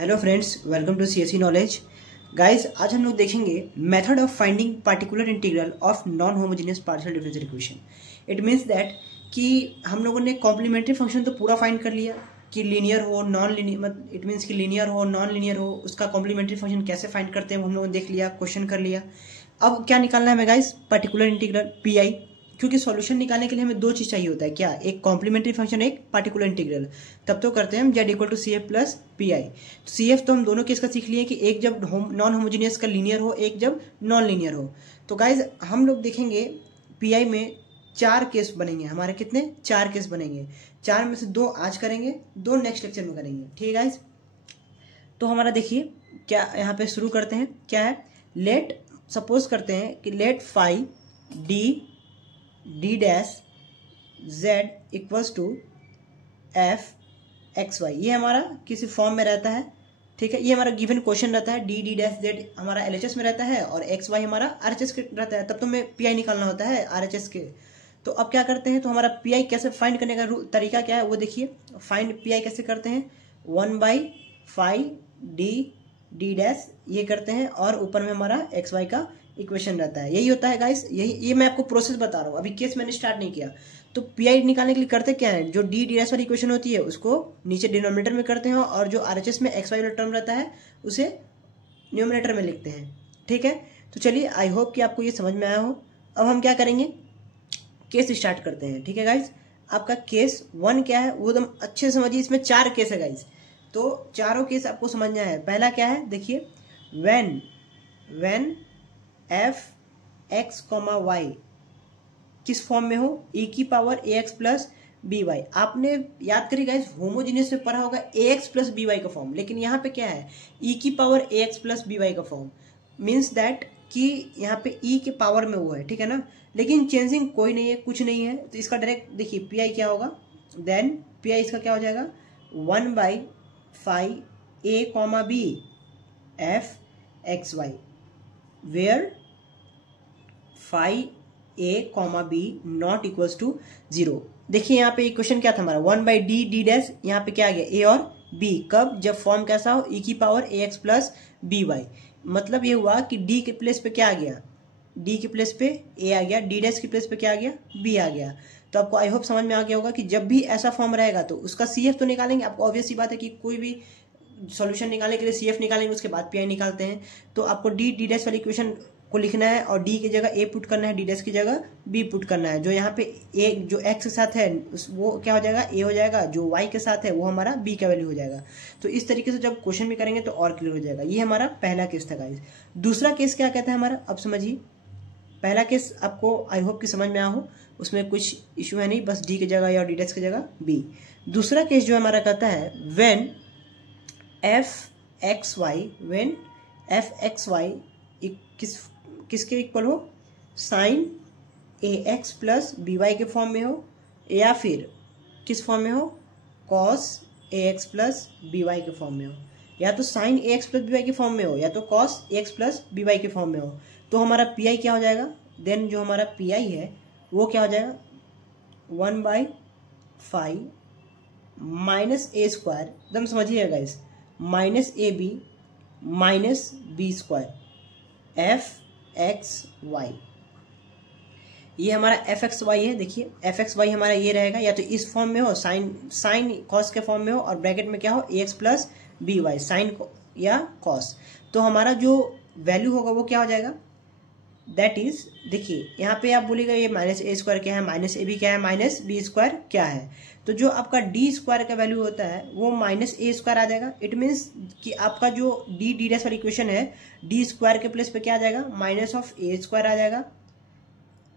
Hello friends, welcome to CSC knowledge. Guys, आज हम लोग देखेंगे method of finding particular integral of non homogeneous partial differential equation. It means that कि हम लोगों ने कॉम्प्लीमेंट्री फंक्शन तो पूरा फाइंड कर लिया कि लीनियर हो नॉन लीनियर, मतलब इट मीन्स कि लीनियर हो नॉन लीनियर हो, उसका कॉम्प्लीमेंट्री फंक्शन कैसे फाइंड करते हैं हम लोगों ने देख लिया, क्वेश्चन कर लिया। अब क्या निकालना है हमें गाइस? पर्टिकुलर इंटीग्रल पीआई, क्योंकि सॉल्यूशन निकालने के लिए हमें दो चीज चाहिए होता है। क्या? एक कॉम्प्लीमेंट्री फंक्शन, एक पार्टिकुलर इंटीग्रल। तब तो करते हैं हम Z equal to C F plus P I. तो सी एफ तो हम दोनों केस का सीख लिए कि एक जब नॉन होमोजीनियस का लीनियर हो, एक जब नॉन लीनियर हो। तो गाइज हम लोग देखेंगे पी आई में 4 केस बनेंगे हमारे। कितने? 4 केस बनेंगे। 4 में से 2 आज करेंगे, 2 नेक्स्ट लेक्चर में करेंगे। ठीक है गाइज? तो हमारा देखिए क्या यहाँ पे शुरू करते हैं। क्या है? लेट सपोज करते हैं कि let phi D dash Z equals to F X Y. ये हमारा किसी फॉर्म में रहता है। ठीक है, ये हमारा गिवन क्वेश्चन रहता है। डी डैश जेड हमारा एलएचएस में रहता है और एक्स वाई हमारा आरएचएस के रहता है। तब तो हमें पीआई निकालना होता है आरएचएस के। तो अब क्या करते हैं, तो हमारा पीआई कैसे फाइंड करने का तरीका क्या है वो देखिए। फाइंड पीआई कैसे करते हैं? 1/5 डी डैश ये करते हैं और ऊपर में हमारा एक्स वाई का इक्वेशन रहता है। यही होता है गाइस, यही ये मैं आपको प्रोसेस बता रहा हूँ, अभी केस मैंने स्टार्ट नहीं किया। तो पीआई निकालने के लिए करते क्या है, जो डी डैश वाली इक्वेशन होती है उसको नीचे डिनोमिनेटर में करते हैं और जो आरएचएस में एक्स वाई वाला टर्म रहता है उसे न्यूमिनेटर में लिखते हैं। ठीक है, तो चलिए, आई होप कि आपको ये समझ में आया हो। अब हम क्या करेंगे, केस स्टार्ट करते हैं। ठीक है गाइज, आपका केस 1 क्या है वो एकदम अच्छे से समझिए। इसमें 4 केस है गाइज, तो चारों केस आपको समझना है। पहला क्या है देखिए, when F X comma Y किस फॉर्म में हो, e की power A X plus B Y. आपने याद करिए गाइस, होमोजीनियस में पढ़ा होगा A X plus B Y का फॉर्म, लेकिन यहाँ पे क्या है, e की power A X plus B Y का फॉर्म। मीन्स दैट कि यहाँ पे e के पावर में वो है। ठीक है ना, लेकिन चेंजिंग कोई नहीं है, कुछ नहीं है। तो इसका डायरेक्ट देखिए पी आई क्या होगा, देन पी आई इसका क्या हो जाएगा, 1/5 a comma B F X Y where phi A comma B not equals to 0। देखिए यहाँ पे इक्वेशन क्या था हमारा, 1/डी डैश, यहाँ पे क्या आ गया ए और बी। कब? जब फॉर्म कैसा हो, e की power A X plus B Y. मतलब ये हुआ कि d के प्लेस पे क्या आ गया, d के प्लेस पे a आ गया, d डैश के प्लेस पे क्या आ गया, b आ गया। तो आपको आई होप समझ में आ गया होगा कि जब भी ऐसा फॉर्म रहेगा तो उसका CF तो निकालेंगे। आपको ऑब्वियस सी बात है कि कोई भी सॉल्यूशन निकालने के लिए CF निकालेंगे, उसके बाद पीआई निकालते हैं। तो आपको डी डैश वाली इक्वेशन को लिखना है और डी की जगह ए पुट करना है, डी डैश की जगह बी पुट करना है। जो यहाँ पे ए जो एक्स के साथ है वो क्या हो जाएगा, ए हो जाएगा। जो वाई के साथ है वो हमारा बी का वैल्यू हो जाएगा। तो इस तरीके से जब क्वेश्चन भी करेंगे तो और क्लियर हो जाएगा। ये हमारा पहला केस था गाइस। दूसरा केस क्या कहता है हमारा, अब समझिए। पहला केस आपको आई होप कि समझ में आया हो, उसमें कुछ इशू है नहीं, बस डी की जगह या डी डैश की जगह बी। दूसरा केस जो हमारा कहता है व्हेन एफ एक्स वाई किसके इक्वल हो, sign A X plus B Y के फॉर्म में हो, या फिर किस फॉर्म में हो, cos A X plus B Y के फॉर्म में हो। या तो sign A X plus B Y के फॉर्म में हो या तो cos A X plus B Y के फॉर्म में हो। तो हमारा पी आई क्या हो जाएगा, देन जो हमारा पी आई है वो क्या हो जाएगा, 1/5 माइनस ए स्क्वायर, एकदम समझिएगा guys, minus A B minus B square F X Y. ये हमारा एफ एक्स वाई है। देखिए एफ एक्स वाई हमारा ये रहेगा, या तो इस फॉर्म में हो साइन कॉस के फॉर्म में हो और ब्रैकेट में क्या हो, A X plus B Y, sine या कॉस। तो हमारा जो वैल्यू होगा वो क्या हो जाएगा, दैट इज, देखिए यहाँ पे आप बोलेगा ये माइनस ए स्क्वायर क्या है, माइनस ए बी क्या है, माइनस बी स्क्वायर क्या है। तो जो आपका डी स्क्वायर का वैल्यू होता है वो माइनस ए स्क्वायर आ जाएगा। इट मीन्स कि आपका जो डी डैश वाली इक्वेशन है, डी स्क्वायर के प्लेस पे क्या आ जाएगा, माइनस ऑफ ए स्क्वायर आ जाएगा।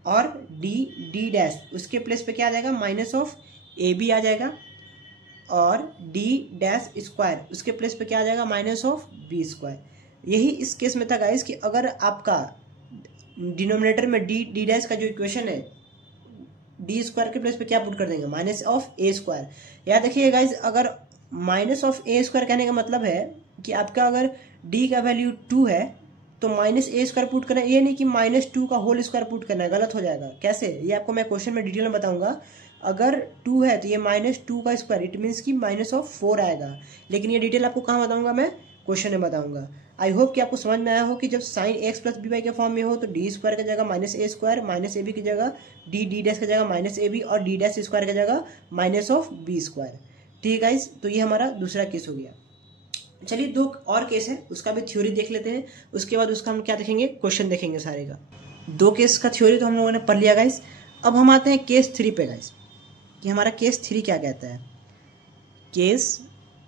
और डी डैश उसके प्लेस पे क्या आ जाएगा, माइनस ऑफ ए बी आ जाएगा। और डी डैश स्क्वायर उसके प्लेस पे क्या आ जाएगा, माइनस ऑफ बी स्क्वायर। यही इस केस में था गाइस कि अगर आपका डिनोमिनेटर में डी डैश का जो इक्वेशन है, डी स्क्वायर के प्लेस पे क्या पुट कर देंगे, माइनस ऑफ ए स्क्वायर। याद रखिए गाइज, अगर माइनस ऑफ ए स्क्वायर कहने का मतलब है कि आपका अगर डी का वैल्यू 2 है तो माइनस ए स्क्वायर पुट करना है, ये नहीं कि -2 का होल स्क्वायर पुट करना है, गलत हो जाएगा। कैसे, ये आपको मैं क्वेश्चन में डिटेल में बताऊंगा। अगर 2 है तो ये -2 का स्क्वायर, इट मीन्स कि -4 आएगा। लेकिन ये डिटेल आपको कहाँ बताऊंगा मैं, क्वेश्चन में बताऊंगा। आई होप कि आपको समझ में आया हो कि जब sine X plus B Y के फॉर्म में हो तो डी स्क्वायर की जगह -a square, minus A B की जगह डी डैश की जगह -ab और डी डैश स्क्वायर की जगह -b स्क्वायर। ठीक है गाइस, तो ये हमारा दूसरा केस हो गया। चलिए 2 और केस है, उसका भी थ्योरी देख लेते हैं, उसके बाद उसका हम क्या देखेंगे, क्वेश्चन देखेंगे सारे का। 2 केस का थ्योरी तो हम लोगों ने पढ़ लिया गाइस। अब हम आते हैं केस 3 पे गाइस, कि हमारा केस 3 क्या कहता है। केस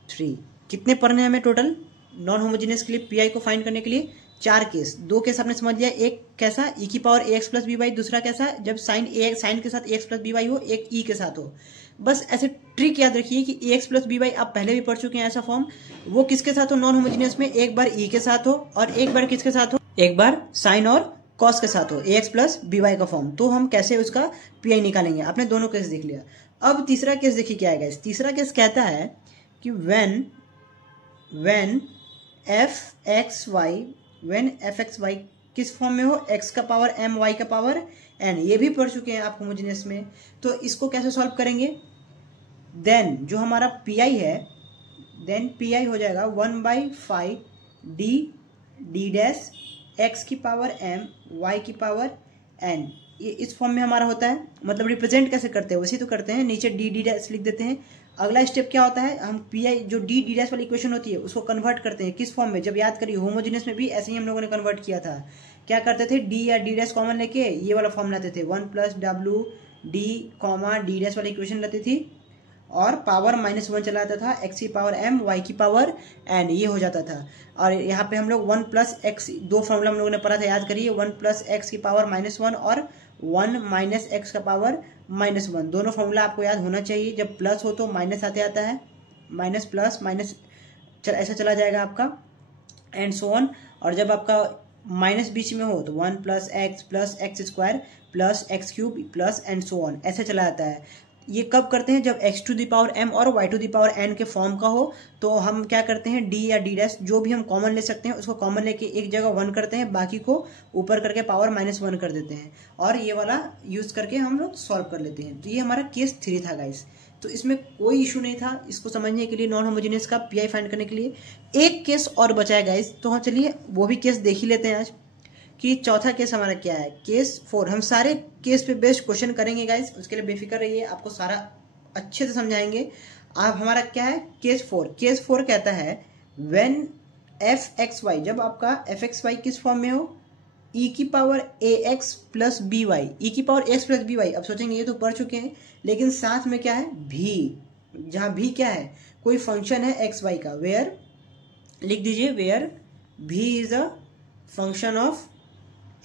3 कितने पढ़ने हैं हमें टोटल नॉन होमोजेनियस के लिए पीआई को फाइंड करने के लिए? 4 केस। 2 केस आपने समझ लिया, एक कैसा e की power ax plus B Y, दूसरा कैसा जब साइन के साथ ax प्लस बी वाई हो, एक e के साथ हो। बस ऐसे ट्रिक याद रखिए कि ax प्लस बी वाई आप पहले भी पढ़ चुके हैं ऐसा फॉर्म, वो किसके साथ हो नॉन होमोजेनियस में, एक बार e के साथ हो और एक बार किसके साथ हो, एक बार साइन और कॉस के साथ हो, ax प्लस बी वाई का फॉर्म। तो हम कैसे उसका पीआई निकालेंगे, आपने दोनों केस देख लिया। अब तीसरा केस देखिए क्या आएगा। तीसरा केस कहता है कि when एफ एक्स वाई किस फॉर्म में हो, x का पावर m, y का पावर n, ये भी पढ़ चुके हैं आप होमोजेनियस में। तो इसको कैसे सॉल्व करेंगे, देन जो हमारा पीआई है, देन पीआई हो जाएगा 1/5 डी डैश x की पावर m, y की पावर n। ये इस फॉर्म में हमारा होता है। मतलब रिप्रेजेंट कैसे करते हैं, वैसे तो करते हैं, नीचे डी डैश लिख देते हैं। अगला स्टेप क्या होता है, हम पीआई जो डी डैश वाली इक्वेशन होती है उसको कन्वर्ट करते हैं किस फॉर्म में, जब याद करिए होमोजेनियस में भी ऐसे ही हम लोगों ने कन्वर्ट किया था। क्या करते थे, डी या डी डैश कॉमन लेके ये वाला फॉर्म लाते थे, 1 + w D comma D dash वाली इक्वेशन लाती थी और पावर -1 चलाता था, x की पावर m, y की पावर n, ये हो जाता था। और यहाँ पे हम लोग 1 + x, 2 फॉर्मूला हम लोगों ने पढ़ा था, याद करिए, 1 + x की पावर -1 और 1 - x का पावर -1। दोनों फॉर्मूला आपको याद होना चाहिए। जब प्लस हो तो माइनस आते आता है, माइनस प्लस माइनस ऐसा चला जाएगा आपका, एंड सो ऑन। और जब आपका माइनस बीच में हो तो 1 + x + x² + x³ plus and so on, ऐसे चला जाता है। ये कब करते हैं, जब x⁴m और y⁴n के फॉर्म का हो। तो हम क्या करते हैं, d या d डैश जो भी हम कॉमन ले सकते हैं उसको कॉमन लेके एक जगह 1 करते हैं, बाकी को ऊपर करके पावर -1 कर देते हैं और ये वाला यूज करके हम लोग सॉल्व कर लेते हैं। तो ये हमारा केस 3 था गाइस। तो इसमें कोई इशू नहीं था इसको समझने के लिए, नॉन होमोजेनियस का पीआई फाइंड करने के लिए। एक केस और बचा है गाइस, तो हम चलिए वो भी केस देख ही लेते हैं आज, कि चौथा केस हमारा क्या है, केस 4। हम सारे केस पे बेस्ड क्वेश्चन करेंगे गाइस, उसके लिए बेफिक्र रहिए, आपको सारा अच्छे से समझाएंगे। अब हमारा क्या है, केस 4। केस 4 कहता है व्हेन एफ एक्स वाई, जब आपका एफ एक्स वाई किस फॉर्म में हो, e की power ax plus B Y, e की power x plus B Y. अब सोचेंगे ये तो पढ़ चुके हैं, लेकिन साथ में क्या है, भी, जहां भी क्या है, कोई फंक्शन है एक्स वाई का, वेयर लिख दीजिए, where B is a function of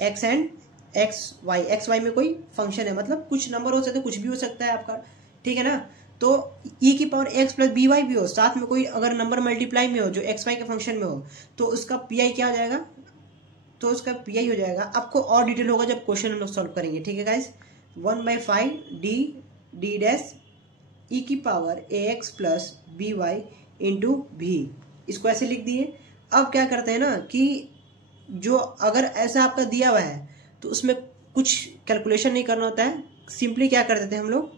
X and X Y में कोई फंक्शन है, मतलब कुछ नंबर हो सकते हैं, कुछ भी हो सकता है आपका, ठीक है ना। तो e की power x plus B Y भी हो, साथ में कोई अगर नंबर मल्टीप्लाई में हो जो एक्स वाई के फंक्शन में हो, तो उसका पीआई क्या हो जाएगा, तो उसका पीआई हो जाएगा। आपको और डिटेल होगा जब क्वेश्चन हम लोग सॉल्व करेंगे, ठीक है गाइस। 1/5 डी डैश e की power ax plus B Y into भी, इसको ऐसे लिख दिए। अब क्या करते हैं ना कि जो अगर ऐसा आपका दिया हुआ है तो उसमें कुछ कैलकुलेशन नहीं करना होता है, सिंपली क्या कर देते हैं हम लोग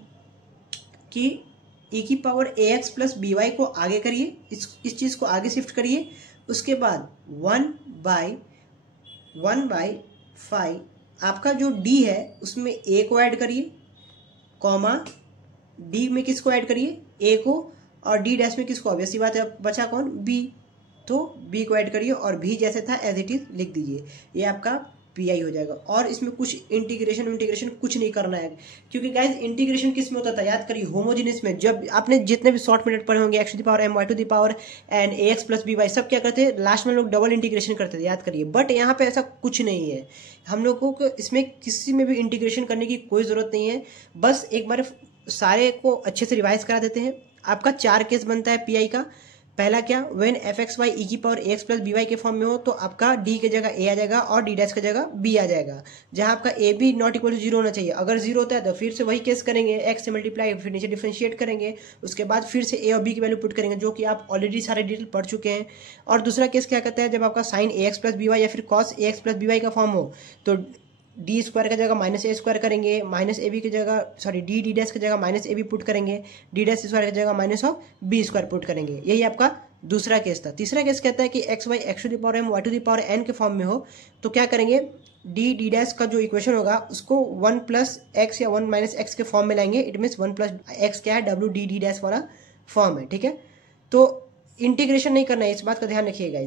कि e की power ax plus B Y को आगे करिए, इस चीज़ को आगे शिफ्ट करिए, उसके बाद 1/5 आपका जो d है उसमें a को ऐड करिए, कॉमा d में किसको ऐड करिए, a को, और d डैश में किसको, ऑब्वियसली बात है बचा कौन, b, तो b को ऐड करिए और भी जैसे था एज इट इज लिख दीजिए, ये आपका पीआई हो जाएगा। और इसमें कुछ इंटीग्रेशन कुछ नहीं करना है, क्योंकि गाइज इंटीग्रेशन किस में होता था, याद करिए होमोजेनियस में। जब आपने जितने भी शॉर्ट मेथड पढ़े होंगे, x⁴m y⁴ and ax plus B Y, सब क्या करते हैं, लास्ट में लोग डबल इंटीग्रेशन करते थे, याद करिए। बट यहाँ पे ऐसा कुछ नहीं है, हम लोगों को इसमें किसी में भी इंटीग्रेशन करने की कोई जरूरत नहीं है। बस एक बार सारे को अच्छे से रिवाइज करा देते हैं। आपका 4 केस बनता है पीआई का। पहला क्या, when F X Y E की power X plus B Y के फॉर्म में हो, तो आपका डी की जगह ए आ जाएगा और डी डैश की जगह बी आ जाएगा, जहां आपका A B not equal to 0 होना चाहिए। अगर 0 होता है तो फिर से वही केस करेंगे, एक्स से मल्टीप्लाई, फिर नीचे डिफरेंशिएट करेंगे, उसके बाद फिर से ए और बी की वैल्यू पुट करेंगे, जो कि आप ऑलरेडी सारे डिटेल पढ़ चुके हैं। और दूसरा केस क्या कहता है, जब आपका sine A X plus B Y या फिर cos A X plus B Y का फॉर्म हो, तो डी स्क्वायर की जगह माइनस ए स्क्वायर करेंगे, माइनस ए बी की जगह सॉरी डी डी डैश की जगह माइनस ए बी पुट करेंगे, डी डैश स्क्वायर की जगह minus of B square put करेंगे। यही आपका दूसरा केस था। तीसरा केस कहता है कि X Y X to the power M Y to the power N के फॉर्म में हो, तो क्या करेंगे, डी डी डैश का जो इक्वेशन होगा उसको 1 प्लस एक्स या 1 माइनस एक्स के फॉर्म में लाएंगे। इट मीन्स 1 प्लस एक्स क्या है, डब्ल्यू डी डी डैश वाला फॉर्म है, ठीक है। तो इंटीग्रेशन नहीं करना है, इस बात का ध्यान रखिएगा।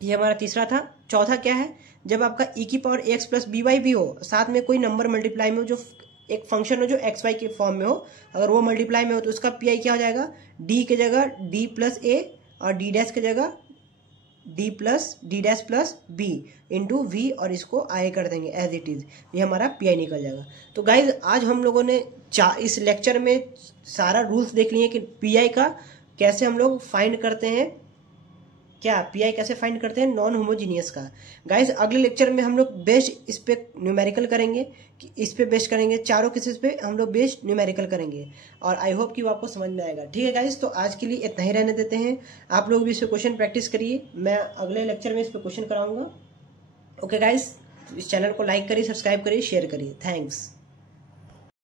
ये हमारा तीसरा था। चौथा क्या है, जब आपका ई की power X plus B Y भी हो, साथ में कोई नंबर मल्टीप्लाई में हो, जो एक फंक्शन हो जो एक्स वाई के फॉर्म में हो, अगर वो मल्टीप्लाई में हो तो उसका पी आई क्या हो जाएगा, डी की जगह डी प्लस ए और डी डैश की जगह D dash plus B into V, और इसको आई कर देंगे एज इट इज, ये हमारा पी आई निकल जाएगा। तो गाइज आज हम लोगों ने इस लेक्चर में सारा रूल्स देख लिए कि पी आई का कैसे हम लोग फाइंड करते हैं, क्या पीआई कैसे फाइंड करते हैं नॉन होमोजीनियस का। गाइस अगले लेक्चर में हम लोग बेस्ड इस पे न्यूमेरिकल करेंगे, कि इस पे बेस्ड करेंगे, चारों केसेस पे हम लोग बेस्ड न्यूमेरिकल करेंगे, और आई होप कि वो आपको समझ में आएगा। ठीक है गाइस, तो आज के लिए इतना ही रहने देते हैं। आप लोग भी इस पे क्वेश्चन प्रैक्टिस करिए, मैं अगले लेक्चर में इस पे क्वेश्चन कराऊंगा। ओके गाइस, इस चैनल को लाइक करिए, सब्सक्राइब करिए, शेयर करिए। थैंक्स।